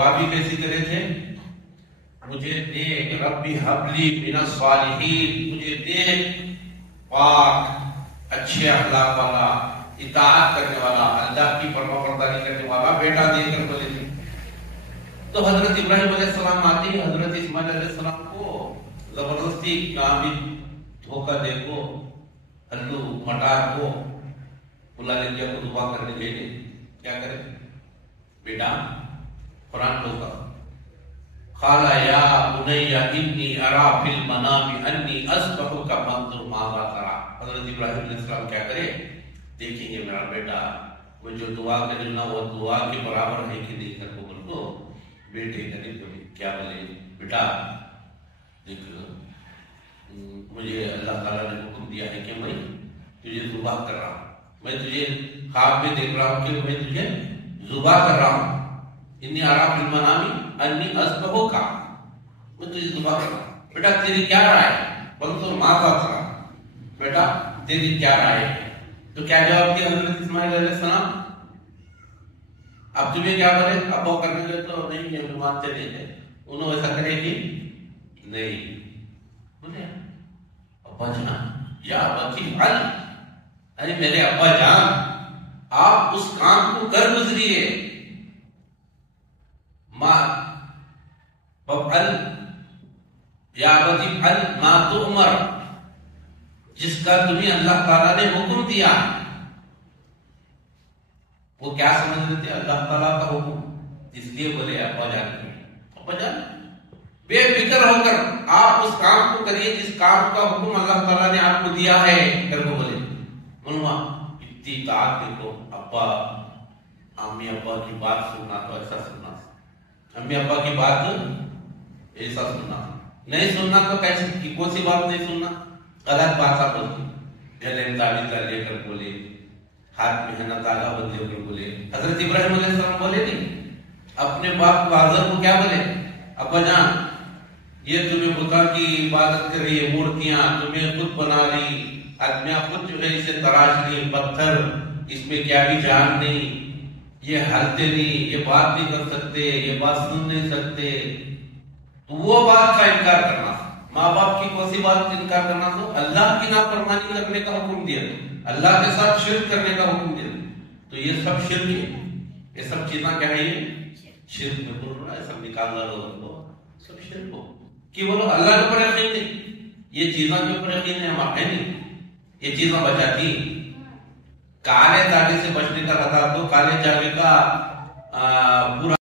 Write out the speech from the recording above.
دعا بھی کیسی کرے تھے؟ مجھے دے ربی حبلی من الصالحین، مجھے دے پاک اچھے اخلاق والا، اطاعت کرنے والا، اللہ کی فرما برداری کرنے والا بیٹا دے کر بولے تھے۔ تو حضرت ابراہیم علیہ السلام آتے ہیں حضرت اسماعیل علیہ السلام کو زبردستی کہاں بھی دھوکہ دے کو ہلو مٹار کو بلا لے دیا کو دعا کرنے بھیجے، کیا کرے بیٹا؟ قرآن بولتا قال یا بنی انی ارا فی المنام انی اذبحک فانظر ماذا ترى۔ حضرت ابراہیم علیہ السلام کیا کرے؟ دیکھیں گے میرا بیٹا وہ جو دعا کرے نا وہ دعا کے برابر ہے کہ نہیں کر کو بول کو بیٹے کرے کیا بولے بیٹا دیکھ مجھے اللہ تعالیٰ نے حکم دیا ہے کہ میں تجھے ذبح کر رہا ہوں، میں تجھے خواب میں دیکھ رہا ہوں کہ میں تجھے ذبح کر رہا ہوں، انی ارا فی المنام انی اذبحک، میں تجھے ذبح کر رہا ہوں، بیٹا تیری کیا رائے ہے؟ فانظر ماذا ترى، بیٹا تیری کیا رائے ہے؟ تو کیا جواب دیا حضرت اسماعیل علیہ السلام؟ اب تمہیں کیا بولے؟ ابو کرنے گئے تو نہیں یہ مانتے نہیں ہے، انہوں ایسا کرے گی نہیں، بولے ابا جان یا ابتی فعل، ارے میرے ابا جان آپ اس کام کو کر گزریے، ما فعل یا ابتی فعل ما تؤمر، جس کا تمہیں اللہ تعالیٰ نے حکم دیا۔ وہ کیا سمجھ رہے تھے؟ اللہ تعالیٰ کا حکم، اس لیے بولے ابا جان ابا جان بے فکر ہو کر آپ اس کام کو کریے جس کام کا حکم اللہ تعالیٰ نے آپ کو دیا ہے کر کو بولے منوا اتنی اطاعت دیکھو، ابا امی ابا کی بات سننا تو ایسا سننا، امی ابا کی بات ایسا سننا، نہیں سننا تو کیسے کون سی بات نہیں سننا؟ غلط بات آپ بولتے گلے میں تعویذ لے کر بولے، ہاتھ میں ہے نا تالا بدلے کر بولے۔ حضرت ابراہیم علیہ السلام بولے نہیں، اپنے باپ کو آزر کو کیا بولے؟ ابا جان یہ تمہیں بتا کی عبادت کر رہی ہے، مورتیاں تمہیں خود بنا لی، آدمیاں خود جو ہے اسے تراش لی، پتھر اس میں کیا بھی جان نہیں، یہ ہلتے نہیں، یہ بات نہیں کر سکتے، یہ بات سن نہیں سکتے، تو وہ بات کا انکار کرنا، ماں باپ کی کون سی بات کا انکار کرنا؟ تو اللہ کی نافرمانی کرنے کا حکم دیا، اللہ کے ساتھ شرک کرنے کا حکم دیا، تو یہ سب شرک ہے، یہ سب چیزاں کیا ہے؟ یہ شرک میں بول رہا ہے، سب نکالنا لوگوں کو سب شرک ہو کہ بولو اللہ کے اوپر یقین نہیں، یہ چیزوں کے اوپر یقین ہے ہمارا نہیں، یہ چیزیں بچاتی۔ کالے جاوے سے بچنے کا بتا دو، کالے جاوے کا پورا